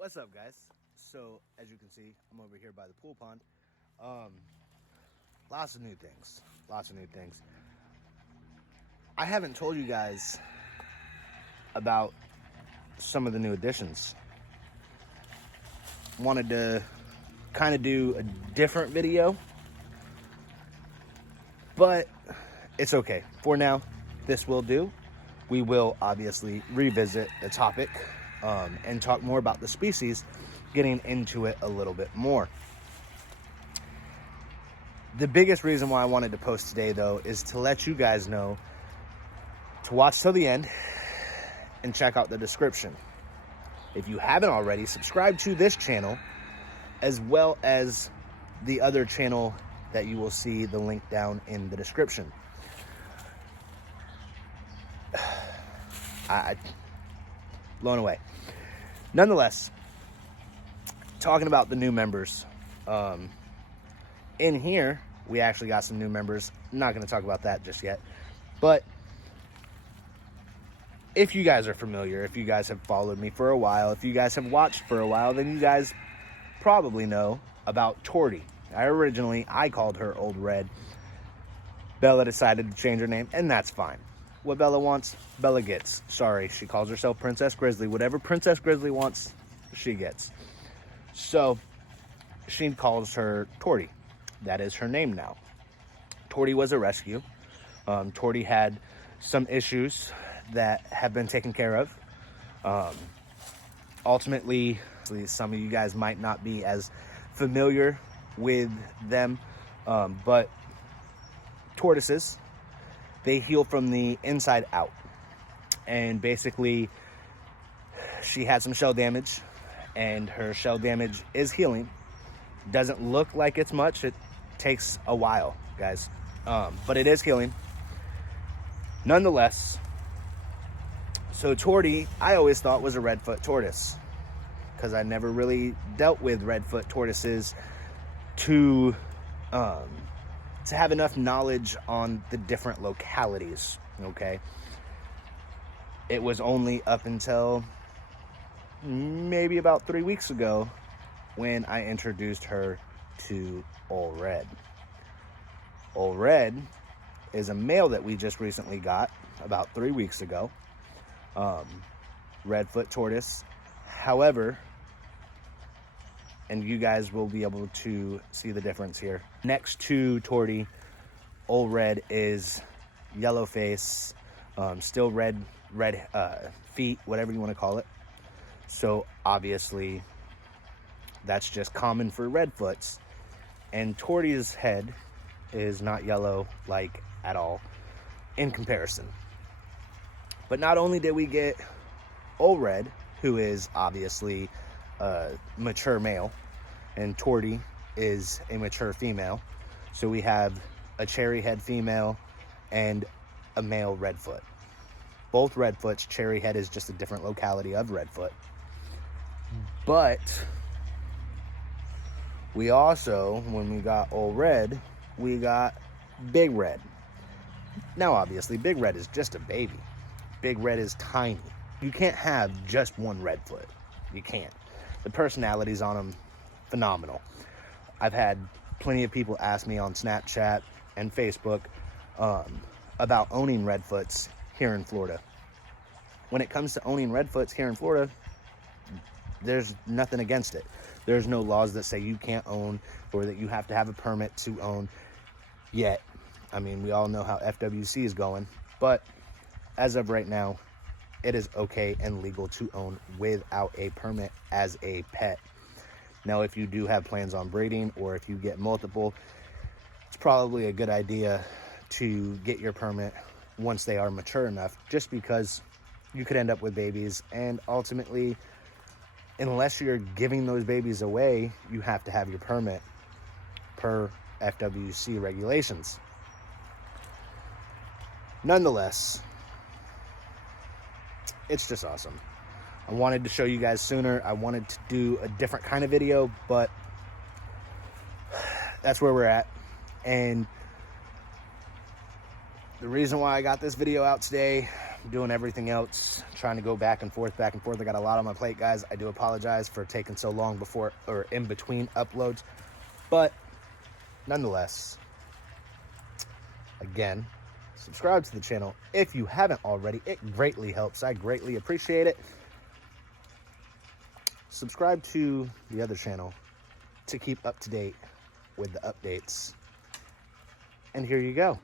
What's up, guys? So, as you can see, I'm over here by the pool pond. Lots of new things. I haven't told you guys about some of the new additions. Wanted to kind of do a different video, but it's okay. For now, this will do. We will obviously revisit the topic and talk more about the species, getting into it a little bit more. The biggest reason why I wanted to post today, though, is to let you guys know to watch till the end and check out the description. If you haven't already, subscribe to this channel as well as the other channel that you will see the link down in the description. I blown away. Nonetheless, talking about the new members, in here we actually got some new members. I'm not going to talk about that just yet, but if you guys are familiar, if you guys have followed me for a while, if you guys have watched for a while, then you guys probably know about Torty. I called her Old Red. Bella decided to change her name, and that's fine. What Bella wants, Bella gets. Sorry, she calls herself Princess Grizzly. Whatever Princess Grizzly wants, she gets. So, she calls her Torty. That is her name now. Torty was a rescue. Torty had some issues that have been taken care of. Ultimately, some of you guys might not be as familiar with them, but tortoises, they heal from the inside out. And basically, she had some shell damage, and her shell damage is healing. Doesn't look like it's much. It takes a while, guys. But it is healing. Nonetheless, so Torty, I always thought was a Redfoot tortoise, because I never really dealt with Redfoot tortoises to have enough knowledge on the different localities, okay? It was only up until maybe about 3 weeks ago when I introduced her to Old Red. Old Red is a male that we just recently got about 3 weeks ago. Redfoot tortoise. However, and you guys will be able to see the difference here. Next to Torty, Old Red is yellow face, still red feet, whatever you want to call it. So obviously, that's just common for Redfoots. And Torty's head is not yellow, like, at all, in comparison. But not only did we get Old Red, who is obviously a mature male, and Torty is a mature female. So we have a cherry head female and a male Redfoot. Both Redfoots. Cherry head is just a different locality of Redfoot. But we also, when we got Old Red, we got Big Red. Now obviously Big Red is just a baby. Big Red is tiny. You can't have just one Redfoot. You can't. The personalities on them, phenomenal. I've had plenty of people ask me on Snapchat and Facebook about owning Redfoots here in Florida. When it comes to owning Redfoots here in Florida, there's nothing against it. There's no laws that say you can't own or that you have to have a permit to own yet. I mean, we all know how FWC is going, but as of right now, it is okay and legal to own without a permit as a pet. Now, if you do have plans on breeding, or if you get multiple, it's probably a good idea to get your permit once they are mature enough, just because you could end up with babies, and ultimately, unless you're giving those babies away, you have to have your permit per FWC regulations. Nonetheless, it's just awesome. I wanted to show you guys sooner. I wanted to do a different kind of video, but that's where we're at. And the reason why I got this video out today, doing everything else, trying to go back and forth. I got a lot on my plate, guys. I do apologize for taking so long before or in between uploads, but nonetheless, again, subscribe to the channel if you haven't already. It greatly helps. I greatly appreciate it. Subscribe to the other channel to keep up to date with the updates. And here you go.